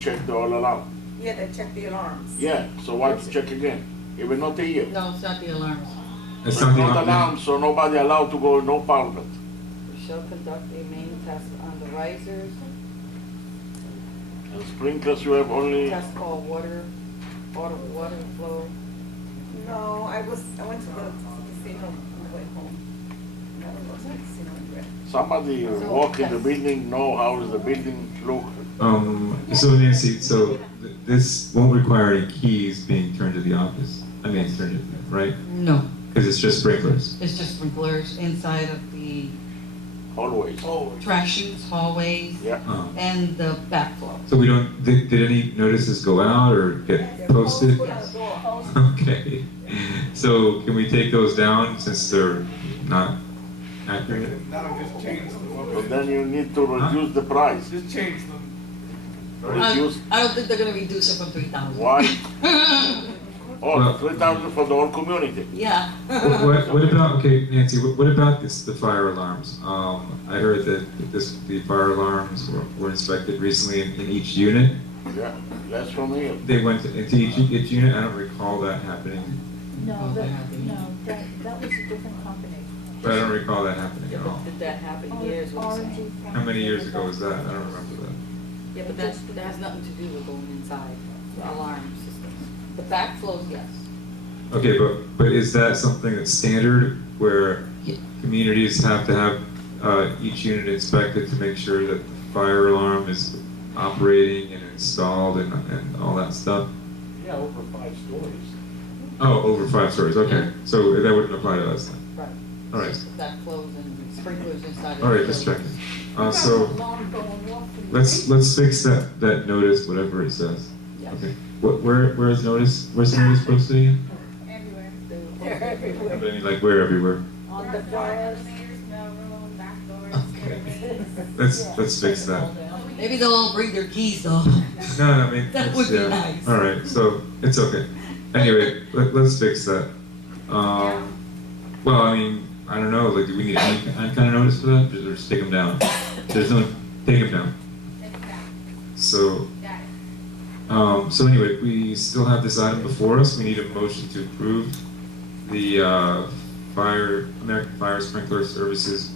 check the all alarm. Yeah, they check the alarms. Yeah, so why to check again? Even not a year. No, it's not the alarms. It's not alarm, so nobody allowed to go, no parliament. We shall conduct a main test on the risers, And sprinklers you have only, test all water flow. No, I went to the casino on the way home. No, I wasn't at the casino anyway. somebody walk in the building, know how is the building look. So Nancy, this won't require any keys being turned to the office. I mean, turned to, right? No, Because it's just sprinklers. it's just sprinklers inside of the Always. trash chutes, hallways, Yeah. and the backflow. So we don't, did any notices go out or get posted? Put on the door. Okay. So can we take those down since they're not accurate? Now just change them. But then you need to reduce the price. Just change them. Reduce, I don't think they're gonna reduce it from 3,000. why? Oh, 3,000 for the whole community. Yeah. What about, okay, Nancy, what about the fire alarms? I heard that the fire alarms were inspected recently in each unit. Yeah, less from here. They went into each unit. I don't recall that happening, No, that was a different company. but I don't recall that happening Yeah, at but all. did that happen here is what I'm saying. R&D. How many years ago was that? I don't remember that. Yeah, but that has nothing to do with going inside the alarm systems. The backflows, yes. Okay, but is that something that's standard where Yeah. communities have to have each unit inspected to make sure that the fire alarm is operating and installed and all that stuff? Yeah, over 5 stories. Oh, over 5 stories, okay. So that wouldn't apply to us then? Right. All right. It's just the backflows and sprinklers inside of All right, the just building. checking. So let's fix that notice, whatever it says. Yes. Okay. Where's notice? Where's the notice posted again? Everywhere. They're everywhere. I mean, like where everywhere? On the doors. Okay. Let's fix that. Maybe they'll all bring their keys though. No, I mean That it's, would be yeah. nice. All right, so it's okay. Anyway, let's fix that. Well, I mean, I don't know. Like, do we need any kind of notice for that, or just take them down? There's no take them down. So, so anyway, we still have this item before us. We need a motion to approve the American Fire Sprinkler Services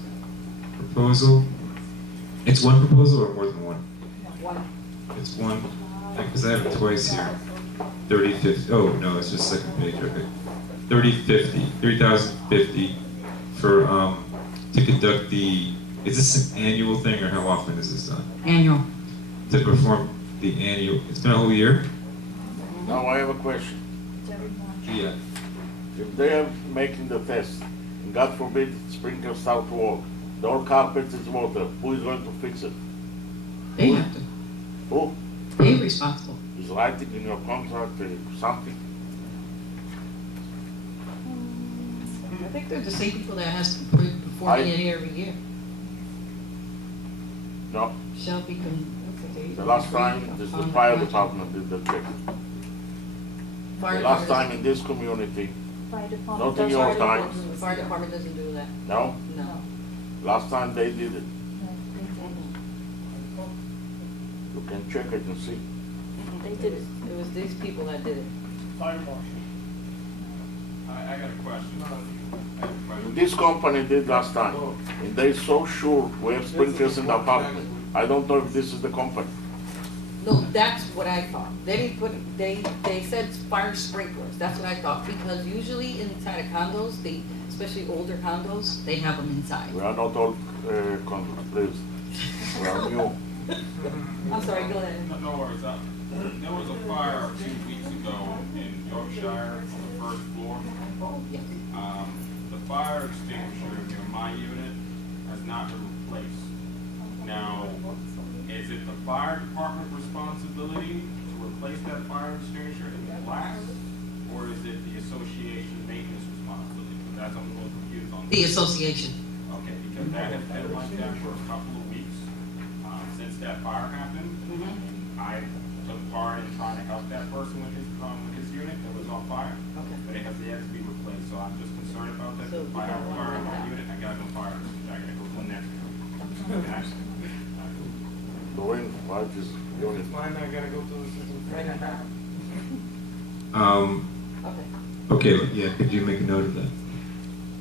proposal. It's one proposal or more than one? One. It's one, because I have it twice here. 3050, oh no, it's just second page, okay. 3,050 for, to conduct the, is this an annual thing or how often is this done? Annual. To perform the annual, it's been a whole year? Now I have a question. Yeah. If they are making the test, and God forbid sprinklers start to work, the whole carpet is water, who is going to fix it? They have to. Who? They're responsible. Is writing in your contract or something? I think they're the same people that has to perform it here every year. No, Shall be the last time, this the fire department did the check. The last time in this community, Fire not department in does your already time, go. The fire department doesn't do that. no? No. Last time they did it. No, You can check it and see. They did it. It was these people that did it. Fire marshal. I got a question. This company did last time, and they so sure we have sprinklers in the apartment. I don't know if this is the company. No, that's what I thought. They didn't put, they said fire sprinklers. That's what I thought. Because usually inside of condos, especially older condos, they have them inside. We are not all please. We are new. I'm sorry, go ahead. No worries. There was a fire 2 weeks ago in Yorkshire on the first floor. Yes. The fire extinguisher near my unit has not been replaced. Now, is it the fire department responsibility to replace that fire extinguisher in the blast? Or is it the association maintenance responsibility? Because that's I'm a little confused on. The association. Okay, because that has been like that for a couple of weeks, since that fire happened. I took part in trying to help that person with his unit that was on fire, Okay. but it has yet to be replaced, so I'm just concerned about that. So If I have a fire in my unit, I gotta go fire, I gotta go to the next one. Okay? Doing what is unit mine, I gotta go to the system. Okay, Okay, yeah, could you make a note of that?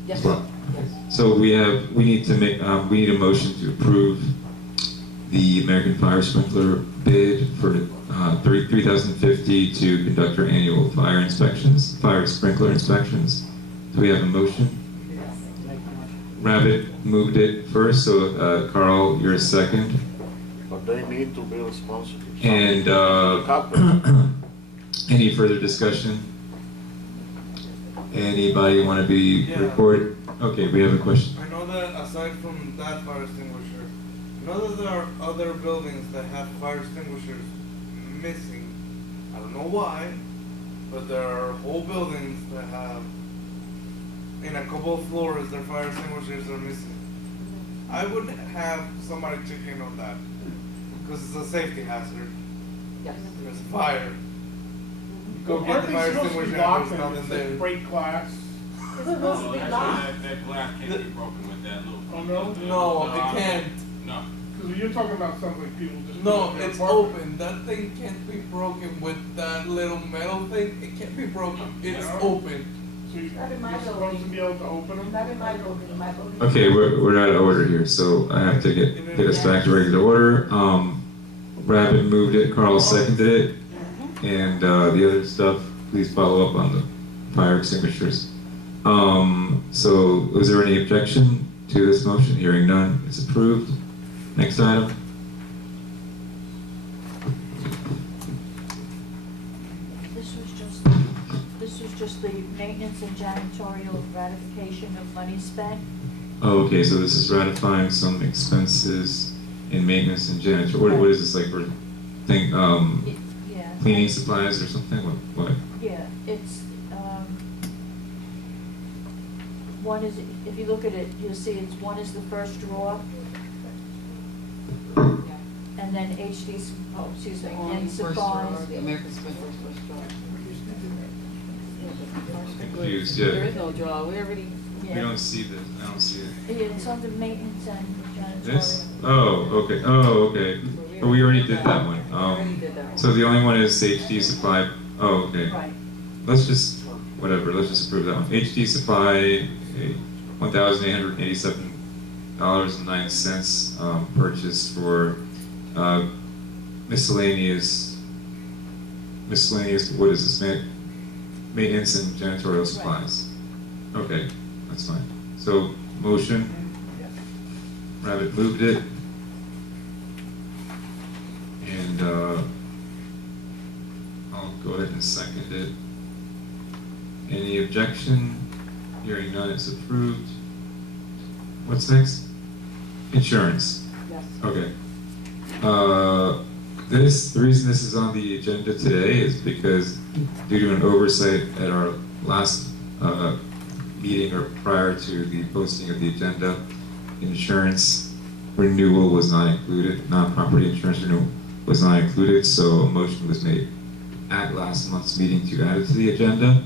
yes, Well, yes. So we need to make, we need a motion to approve the American Fire Sprinkler bid for $3,050 to conduct our annual fire sprinkler inspections. Do we have a motion? Rabbit moved it first, so Carl, you're a second. But they need to be responsible. And Carpenter. any further discussion? Anybody want to be Yeah. recorded? Okay, we have a question. I know that aside from that fire extinguisher, I know that there are other buildings that have fire extinguishers missing. I don't know why, but there are whole buildings that have, in a couple of floors, their fire extinguishers are missing. I would have somebody check in on that, because it's a safety hazard. Yes. There's a fire. You go get Aren't the they fire supposed to be extinguisher locked and there's and nothing it's there. a break glass? It's supposed to be locked. That glass can't be broken with that little. Oh, no? No, it can't. No. Because you're talking about something like people just. No, put in their it's apartment. open. That thing can't be broken with that little metal thing. It can't be broken. It's Yeah. open. So Not in my you're supposed to be able to open them? Not in my building, my building. Okay, we're out of order here, so I have to get us back to regular order. Rabbit moved it, Carl seconded it, and the other stuff, please follow up on the fire extinguishers. So was there any objection to this motion? Hearing none, it's approved. Next item. This was just the maintenance and janitorial ratification of money spent. Oh, okay, so this is ratifying some expenses in maintenance and janitor. What is this, like, for Yeah. cleaning supplies or something? What? Yeah, it's, one is, if you look at it, you'll see it's, one is the first drawer, and then HD's, oh, excuse me, and First drawer, supplies. the American Sprinklers first drawer. Confused, There yeah. is no drawer, we already, We don't see this, I don't see it. Yeah, it's under maintenance and janitorial. This? Oh, okay. But we already did that one. we already did that one. So the only one is HD Supply. Oh, okay. Right. Let's just approve that one. HD Supply, $1,887.09, purchased for miscellaneous, what is this, maintenance and janitorial supplies. Okay, that's fine. So, motion, Rabbit moved it. And I'll go ahead and second it. Any objection? Hearing none, it's approved. What's next? Insurance. yes. Okay. The reason this is on the agenda today is because due to an oversight at our last meeting or prior to the posting of the agenda, insurance renewal was not included, non-property insurance renewal was not included, so a motion was made at last month's meeting to add it to the agenda.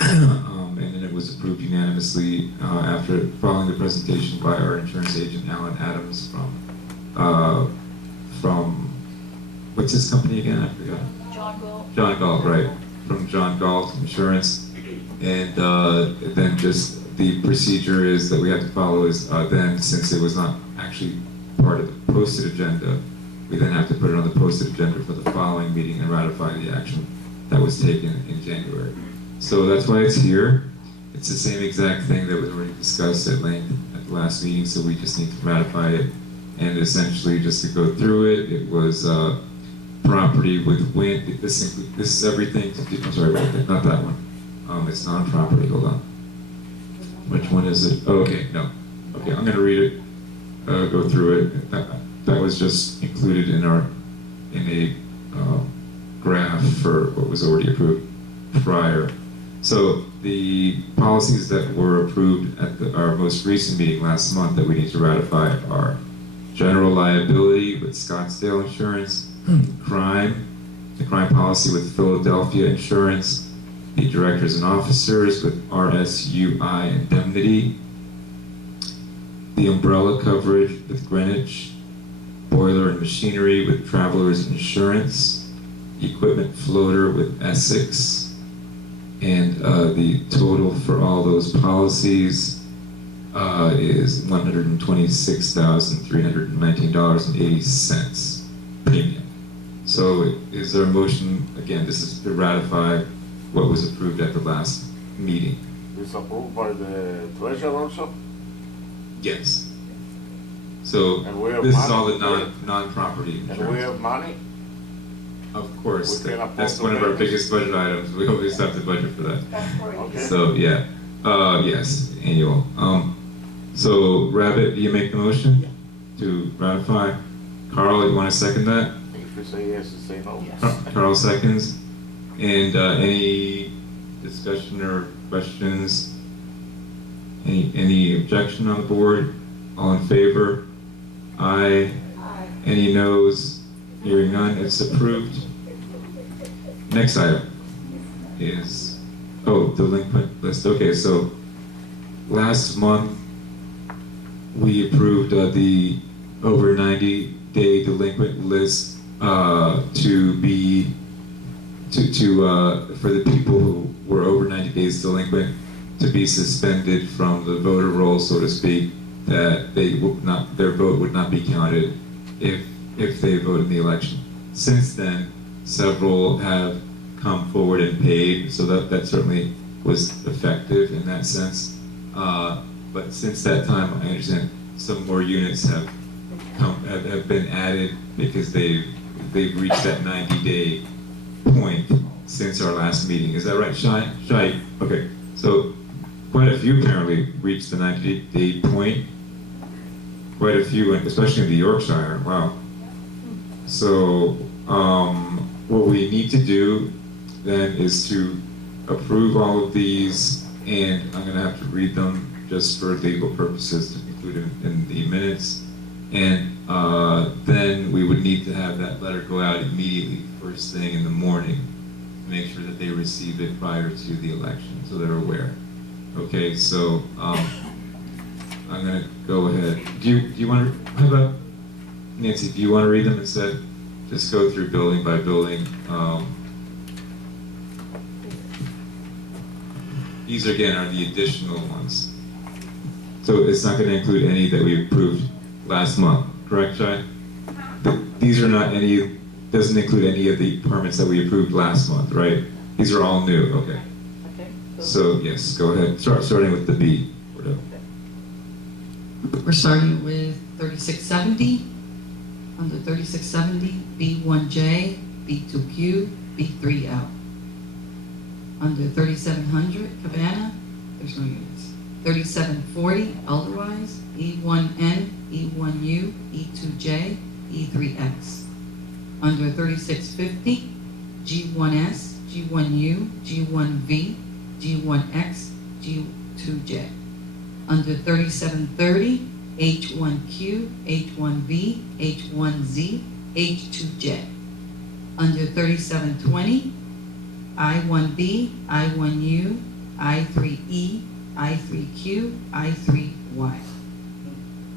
And then it was approved unanimously after following the presentation by our insurance agent, Alan Adams, from what's his company again? I forgot. John Galt. John Galt, right? From John Galt Insurance. And then just the procedure is that we have to follow is then, since it was not actually part of the posted agenda, we then have to put it on the posted agenda for the following meeting and ratify the action that was taken in January. So that's why it's here. It's the same exact thing that was already discussed at length at the last meeting, so we just need to ratify it. And essentially, just to go through it, it was property with wind. This is everything to do. I'm sorry, not that one. It's non-property. Hold on. Which one is it? Oh, okay, no. Okay, I'm gonna read it. Go through it. That was just included in a graph for what was already approved prior. So the policies that were approved at our most recent meeting last month that we need to ratify are general liability with Scottsdale Insurance, crime, the crime policy with Philadelphia Insurance, the directors and officers with RSUI Indemnity, the umbrella coverage with Greenwich, boiler and machinery with Travelers Insurance, equipment floater with Essex. And the total for all those policies is $126,319.80 premium. So is there a motion, again, this is to ratify what was approved at the last meeting? This approved by the treasurer also? Yes. So And we have this is all money? the non-property And we insurance. have money? Of course, We can afford that's to one of pay our this? biggest budget items. We always have to budget for that. That's for you. Okay. So, yeah, yes, annual. So Rabbit, do you make the motion to ratify? Carl, you want to second that? If you say yes, you say no. Carl seconds. And any discussion or questions? Any objection on the board? All in favor? Aye. Aye. Any noes? Hearing none, it's approved. Next item is, delinquent list. Okay, so last month, we approved the over 90-day delinquent list for the people who were over 90 days delinquent to be suspended from the voter roll, so to speak, that their vote would not be counted if they vote in the election. Since then, several have come forward and paid, so that certainly was effective in that sense. But since that time, I understand some more units have been added because they've reached that 90-day point since our last meeting. Is that right, Shai? Shai, okay. So quite a few apparently reached the 90-day point. Quite a few, especially in the Yorkshire. Wow. So what we need to do then is to approve all of these, and I'm going to have to read them just for legal purposes to include them in the minutes. And then we would need to have that letter go out immediately, first thing in the morning, to make sure that they receive it prior to the election, so they're aware. Okay, so I'm going to go ahead. Do you want to, how about, Nancy, do you want to read them instead? Just go through building by building. These again are the additional ones. So it's not going to include any that we approved last month, correct, Shai? These are not any, doesn't include any of the permits that we approved last month, right? These are all new, okay. Okay. So yes, go ahead, starting with the B. We're starting with 3670. Under 3670, B1J, B2Q, B3L. Under 3700, Cabana, there's no units. 3740, otherwise, E1N, E1U, E2J, E3X. Under 3650, G1S, G1U, G1V, G1X, G2J. Under 3730, H1Q, H1V, H1Z, H2J. Under 3720, I1B, I1U, I3E, I3Q, I3Y.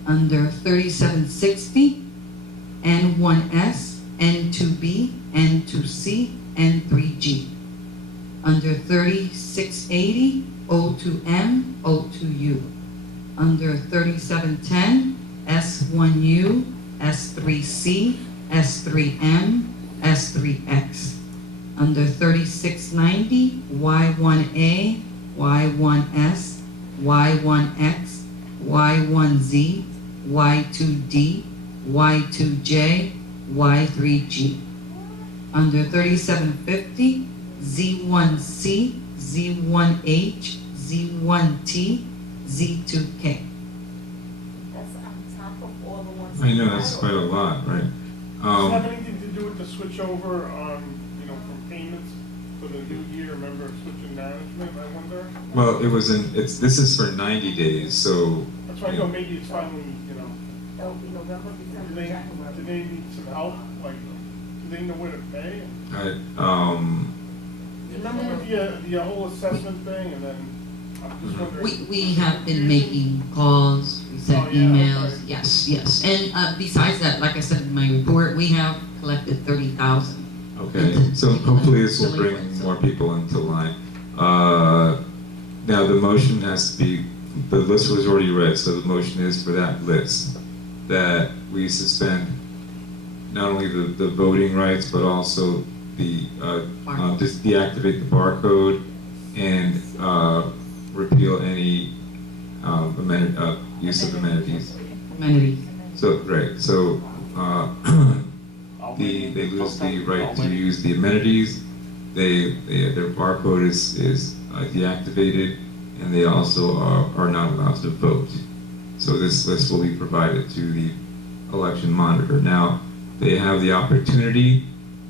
Under 3760, N1S, N2B, N2C, N3G. Under 3680, O2M, O2U. Under 3710, S1U, S3C, S3M, S3X. Under 3690, Y1A, Y1S, Y1X, Y1Z, Y2D, Y2J, Y3G. Under 3750, Z1C, Z1H, Z1T, Z2K. That's on top of all the ones. I know, that's quite a lot, right? Does it have anything to do with the switch over, from payments for the new year? Remember switching management, I wonder? Well, this is for 90 days, so. That's why I you know know, maybe it's finally, That'll be November, do December, they January. need some help? Like, do they know where to pay? Remember with the whole assessment thing, and then I'm just wondering. We have been making calls, we sent Oh, yeah, emails, okay. yes. And besides that, like I said in my report, we have collected 30,000. Okay, so hopefully this will Delinquent, bring so- more people into line. Now, the motion has to be, the list was already read, so the motion is for that list, that we suspend not only the voting rights, but also the, just deactivate the barcode and repeal any use of amenities. Amenities. So, right, so, they lose the right to use the amenities, their barcode is deactivated, and they also are not allowed to vote. So this list will be provided to the election monitor. Now, they have the opportunity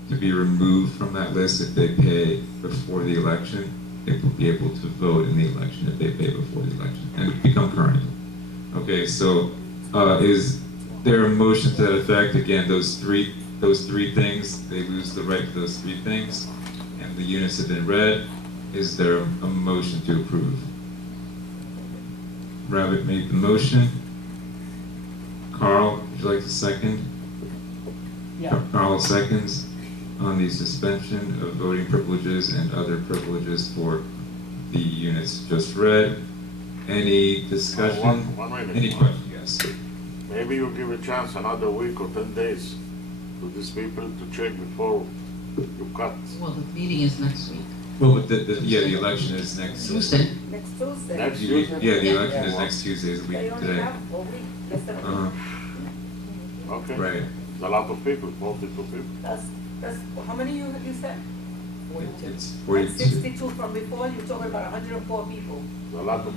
to be removed from that list if they pay before the election. They will be able to vote in the election if they pay before the election and become current. Okay, so is there a motion to that effect? Again, those three things, they lose the right to those three things, and the units have been read. Is there a motion to approve? Rabbit made the motion. Carl, would you like to second? Yeah. Carl seconds on the suspension of voting privileges and other privileges for the units just read. Any discussion? One minute. Any question? Yes. Maybe you give a chance another week or 10 days to these people to check before you cut. Well, the meeting is next week, Well, but the election is next Tuesday. Next Tuesday. Next Yeah, Tuesday? the election is next Tuesday, is a They week only today. have a week, less than a Uh-huh. week. Okay. Right. It's a lot of people, multiple people. That's, how many you said? It's Like 42. 62 from before, you're talking about 104 people. It's a lot of,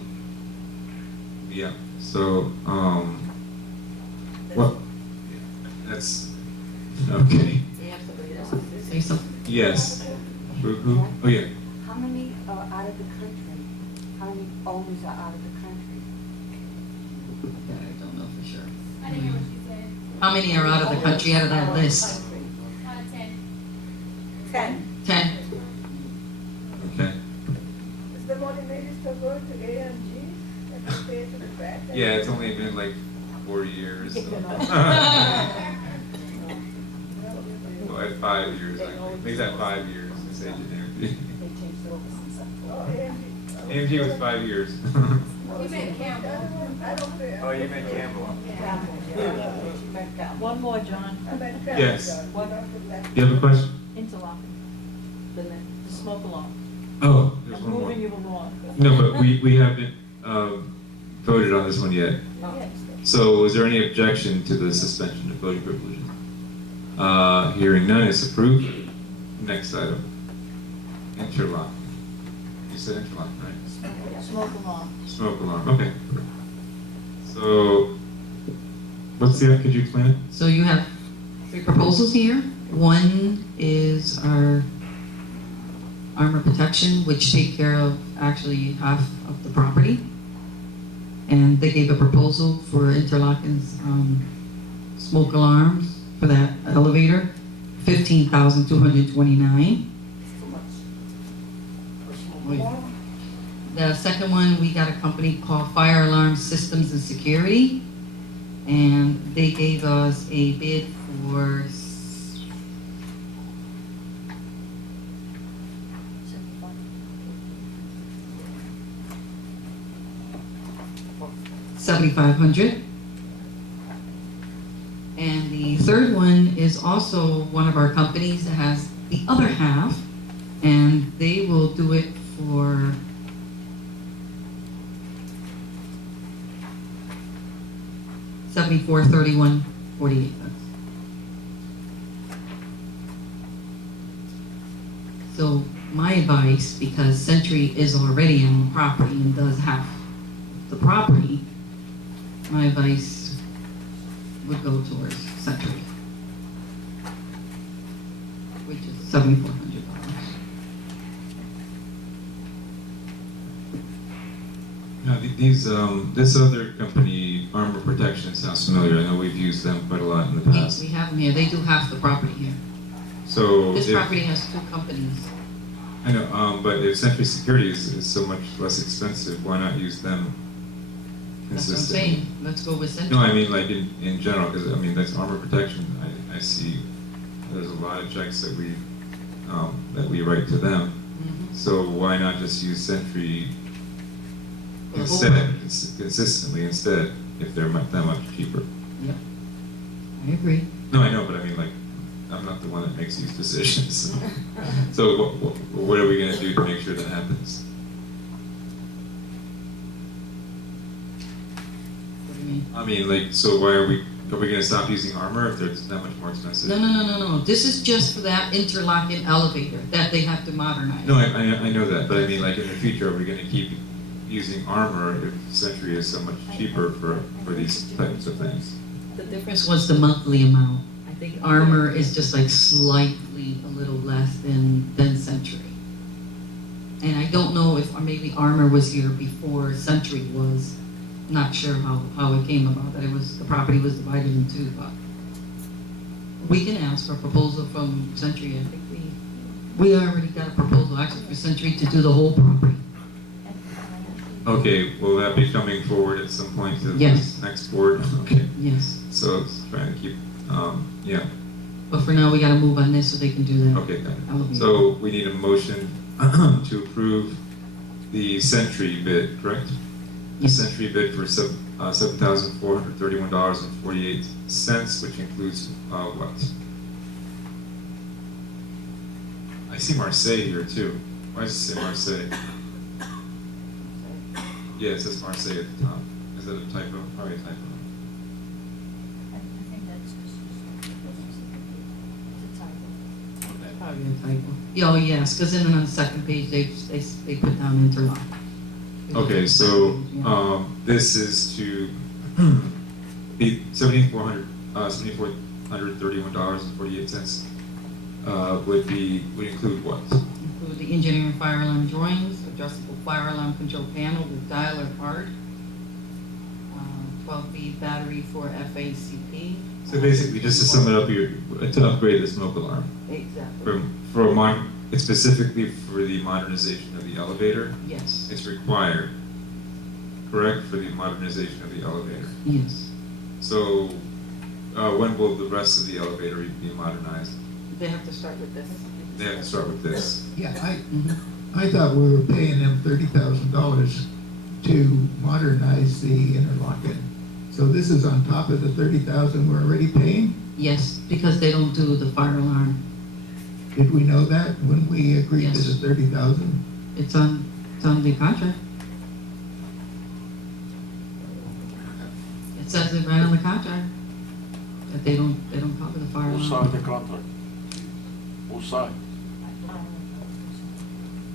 Yeah. So, well, that's okay. They have somebody else to say something. Yes. Who? Oh, yeah. How many are out of the country? How many owners are out of the country? Yeah, I don't know for sure. I didn't hear what she said. How many are out of the country out of that list? 10. 10. 10. Okay. Is the money maybe still going to A&G and to pay to the back? Yeah, it's only been like 4 years. So. Well, at 5 years, I think. Maybe that 5 years, this age of AMG. They changed it over since October. AMG was 5 years. You meant Campbell. I don't pay. Oh, you meant Campbell. One more, John. Yes. What? You have a question? Interlocking. The smoke alarm. Oh, there's I'm one more. moving you along. No, but we haven't voted on this one yet. So is there any objection to the suspension of voting privileges? Hearing none, it's approved. Next item. Interlock. You said interlock, right? Smoke alarm. Smoke alarm, okay. So, what's the, could you explain it? So you have 3 proposals here. One is our armor protection, which take care of actually half of the property. And they gave a proposal for interlocking smoke alarms for that elevator, $15,229. The second one, we got a company called Fire Alarm Systems and Security, and they gave us a bid for $7,500. And the third one is also one of our companies that has the other half, and they will do it for $74,31.48. So my advice, because Century is already on the property and does half the property, my advice would go towards Century, which is $7,400. Now, this other company, Armor Protection, sounds familiar. I know we've used them quite a lot in the past. We have them here, they do half the property here. So, This if- property has 2 companies. I know, but if Century Security is so much less expensive, why not use them That's what I'm consistently? saying, let's go with Century. No, I mean like in general, because I mean that's Armor Protection. I see there's a lot of checks that we that we write to them. Mhm. So why not just use Century For the whole instead, property. consistently instead, if they're that much cheaper? Yep. I agree. No, I know, but I mean, like, I'm not the one that makes these decisions. So what are we gonna do to make sure that happens? What do you mean? I mean, like, so why are we gonna stop using Armor if they're that much more expensive? No. This is just for that interlocking elevator that they have to modernize. No, I know that, but I mean, like, in the future, are we gonna keep using Armor if Century is so much cheaper for these types of things? The difference was the monthly amount. I think Armor is just like slightly a little less than Century. And I don't know if, or maybe Armor was here before Century was. Not sure how it came about, that it was, the property was divided in two, but we can ask for a proposal from Century. I think we already got a proposal actually for Century to do the whole property. Okay, will that be coming forward at some point to Yes. this next board? Okay, Yes, so it's trying to keep, yeah, but for now, we gotta move on this so they can do that. okay, got it. Elevator. So we need a motion to approve the Century bid, correct? The Yes. Century bid for $7,431.48, which includes, what? I see Marseille here too. Why does it say Marseille? Yeah, it says Marseille at the top. Is that a typo? Probably a typo. I think that's just, it's a typo. Okay. Probably a typo. Oh, yes, because then on the second page, they put down interlock. Okay, so, this is to be $7,431.48, would include what? Include the engineering fire alarm drawings, adjustable fire alarm control panel with dialer part, 12V battery for FACP. So basically, just to sum it up, to upgrade the smoke alarm. Exactly. It's specifically for the modernization of the elevator. Yes, It's required, correct, for the modernization of the elevator. yes. So, when will the rest of the elevator be modernized? They have to start with this. They have to start with this. Yeah, Mhm. I thought we were paying them $30,000 to modernize the interlocking. So this is on top of the $30,000 we're already paying? Yes, because they don't do the fire alarm. Did we know that when we agreed to Yes. the 30,000? It's on the contract. It says it right on the contract, that they don't cover the fire Who alarm. signed the contract? Who signed?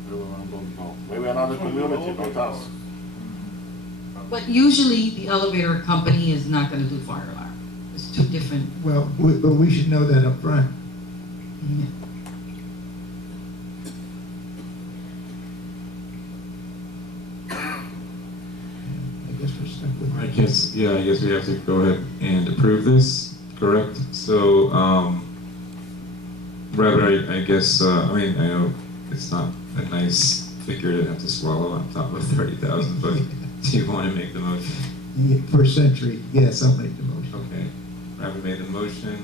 Everyone don't know. Maybe another community, not us. But usually, the elevator company is not gonna do fire alarm. It's two different. Well, but we should know that up front. Yeah. I guess we're stuck with I guess we have to go ahead and approve this, correct? So, Robert, I guess, I mean, I know it's not a nice figure to have to swallow on top of 30,000, but do you want to make the motion? Yeah, for Century, yes, I'll make the motion. Okay, Robert made the motion.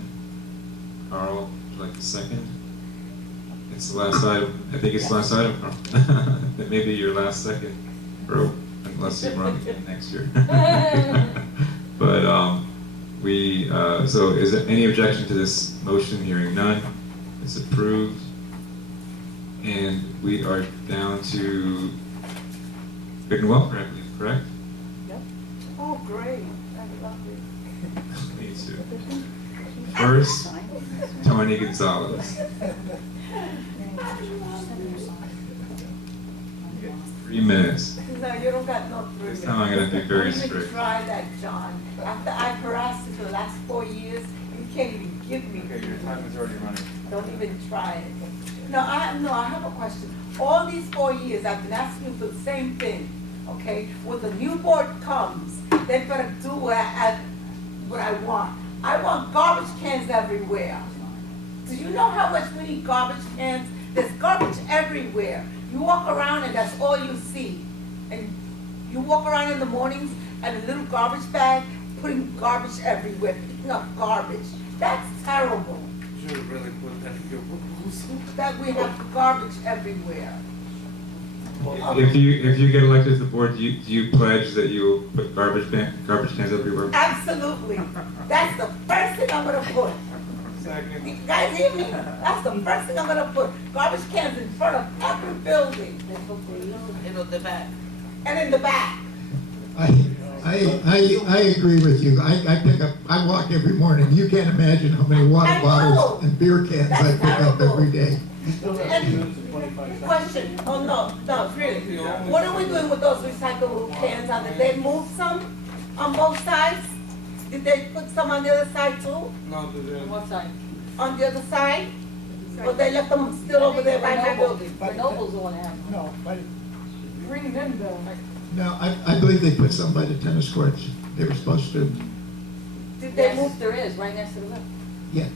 Carl, would you like the second? It's the last item. I think it's the last item. It may be your last second, or unless you run again next year. But so is there any objection to this motion? Hearing none, it's approved. And we are down to good and welfare, I believe, correct? Oh, great. I love it. Me too. First, Tony Gonzalez. 3 minutes. No, you don't got no three This minutes. time I'm gonna be very Don't even strict. try that, John. After I've harassed you for the last 4 years, you can't even give me. Okay, your time is already running. Don't even try it. No, I have a question. All these 4 years, I've been asking you for the same thing, okay? When the new board comes, they better do what I want. I want garbage cans everywhere. Do you know how much we need garbage cans? There's garbage everywhere. You walk around and that's all you see. And you walk around in the mornings and a little garbage bag, putting garbage everywhere, picking up garbage. That's terrible. should really put that in your proposal. That we have garbage everywhere. If you get elected to the board, do you pledge that you will put garbage cans everywhere? Absolutely. That's the first thing I'm gonna put. Second. You guys hear me? That's the first thing I'm gonna put. Garbage cans in front of every building. And in the back. I agree with you. I walk every morning. You can't imagine how many water I know. bottles and beer cans I That's pick up terrible. every day. And question, oh no, really. What are we doing with those recyclable cans? Did they move some on both sides? Did they put some on the other side too? No, they didn't. What side? On the other side? Or they left them still over there by my building? Renovals the one that have. No, but Bring them the. No, I believe they put some by the tennis courts. They were supposed to. Did they move? Yes, there is, right next to the lift. Yeah,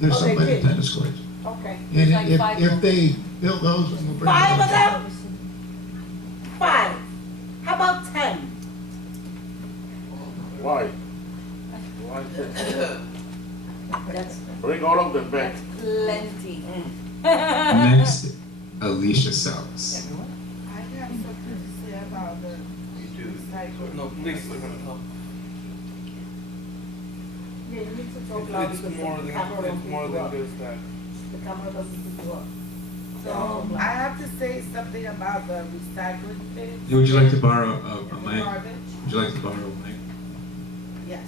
there's Oh, some they by the did. tennis courts. Okay. And like five if of they build those, and we'll bring 5 of them. them? 5. How about 10? Why? That's Bring all of them back. plenty. Next, Alicia Salas. I have something to say about the recycle. No, please, we're gonna talk. Yeah, you need to talk loud It's because more the than, camera don't it's pick more you than up. just that. The camera doesn't pick you up. I have to say something about the recycling bins. Would you like to borrow a and the mic? garbage. Would you like to borrow a mic? Yes.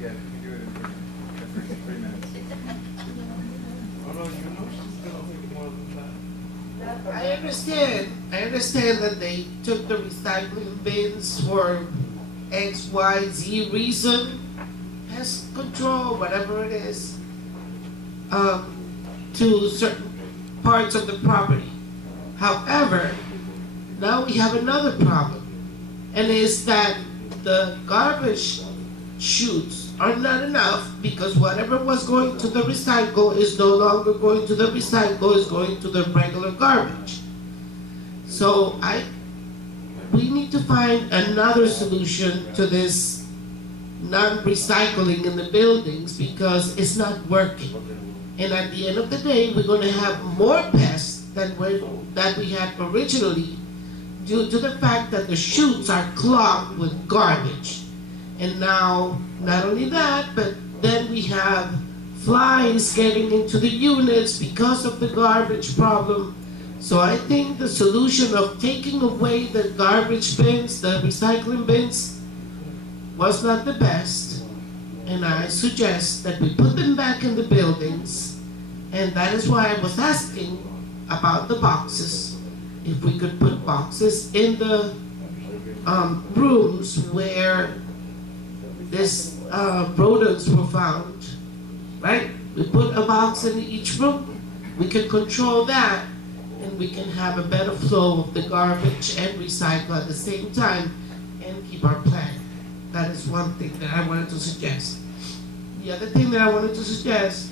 Yeah, you can do it in 3 minutes. Oh no, you know she's gonna take more than that. I understand that they took the recycling bins for X, Y, Z reason, pest control, whatever it is, to certain parts of the property. However, now we have another problem, and it's that the garbage chutes are not enough because whatever was going to the recycle is no longer going to the recycle, is going to the regular garbage. So we need to find another solution to this non-recycling in the buildings because it's not working. And at the end of the day, we're gonna have more pests than that we had originally due to the fact that the chutes are clogged with garbage. And now, not only that, but then we have flies getting into the units because of the garbage problem. So I think the solution of taking away the garbage bins, the recycling bins, was not the best. And I suggest that we put them back in the buildings. And that is why I was asking about the boxes. If we could put boxes in the rooms where these rodents were found, right? We put a box in each room. We can control that, and we can have a better flow of the garbage and recycle at the same time and keep our plan. That is one thing that I wanted to suggest. The other thing that I wanted to suggest,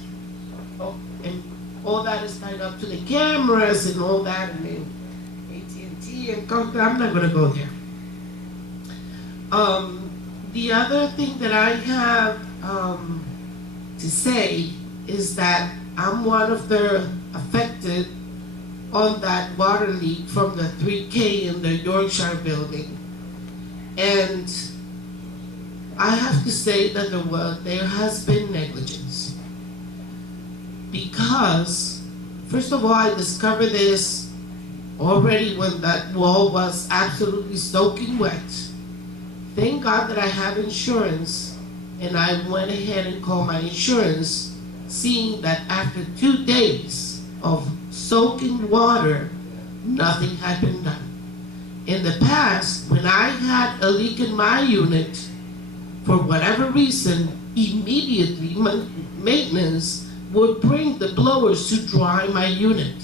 and all that is tied up to the cameras and all that, and then AT&T and Comcast, I'm not gonna go there. The other thing that I have to say is that I'm one of the affected on that water leak from the 3K in the Yorkshire building. And I have to say that there has been negligence. Because, first of all, I discovered this already when that wall was absolutely soaking wet. Thank God that I have insurance, and I went ahead and called my insurance, seeing that after 2 days of soaking water, nothing had been done. In the past, when I had a leak in my unit, for whatever reason, immediately maintenance would bring the blowers to dry my unit.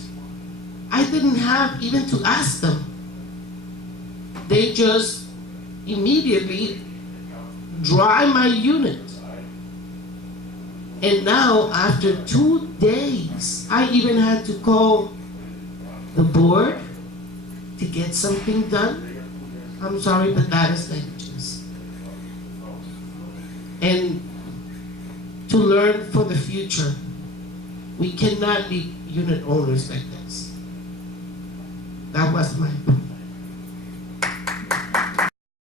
I didn't have even to ask them. They just immediately dry my unit. And now, after 2 days, I even had to call the board to get something done. I'm sorry, but that is negligence. And to learn for the future, we cannot be unit owners like this. That was my